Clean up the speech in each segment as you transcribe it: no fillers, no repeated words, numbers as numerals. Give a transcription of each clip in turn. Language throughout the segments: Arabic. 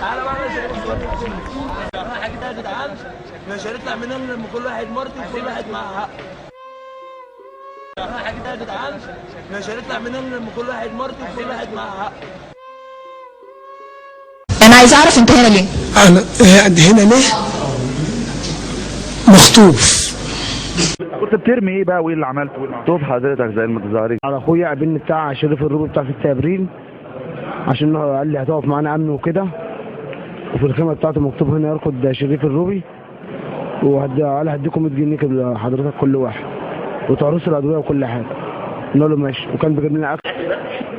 تعالى بقى يا حاجه كده يا جدعان، مش هنطلع من هنا لما كل واحد مرتي وكل واحد معاه حق. حاجه كده يا جدعان، مش هنطلع من هنا لما كل واحد مرتي وكل واحد معاه حق. انا عايز اعرف انت هنا ليه؟ انا قاعد هنا ليه؟ مخطوف. كنت بترمي ايه بقى وايه اللي عملته؟ مخطوف حضرتك زي المتظاهرين. على اخويا قابلني بتاع شريف الروبي بتاع 6 ابريل عشان قال لي هتقف معانا امن وكده، وفي الخيمه بتاعته مكتوب هنا يرقد شريف الروبي، وقال هديكم 100 جنيه لحضرتك كل واحد وتعرس الادويه وكل حاجه. قلنا له ماشي، وكان بيجيب لنا اكل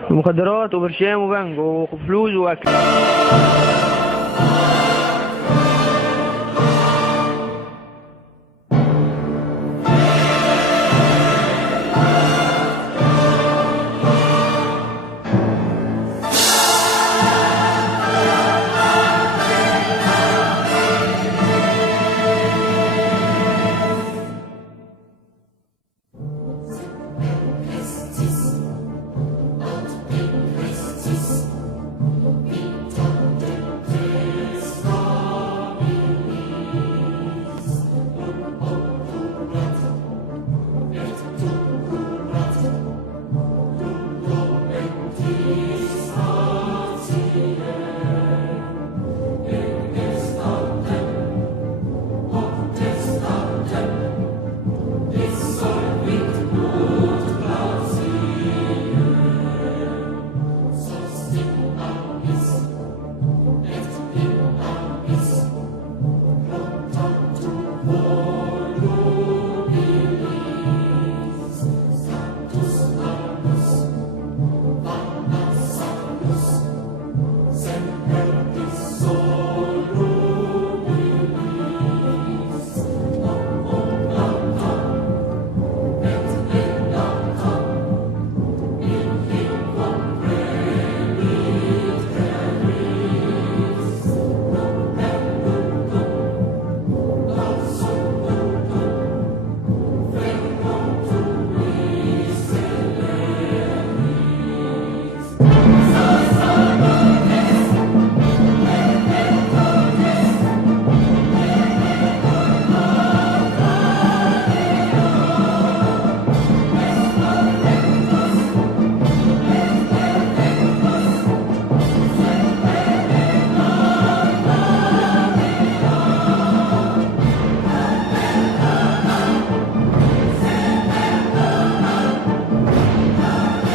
مخدرات وبرشام وبنج وفلوس واكل.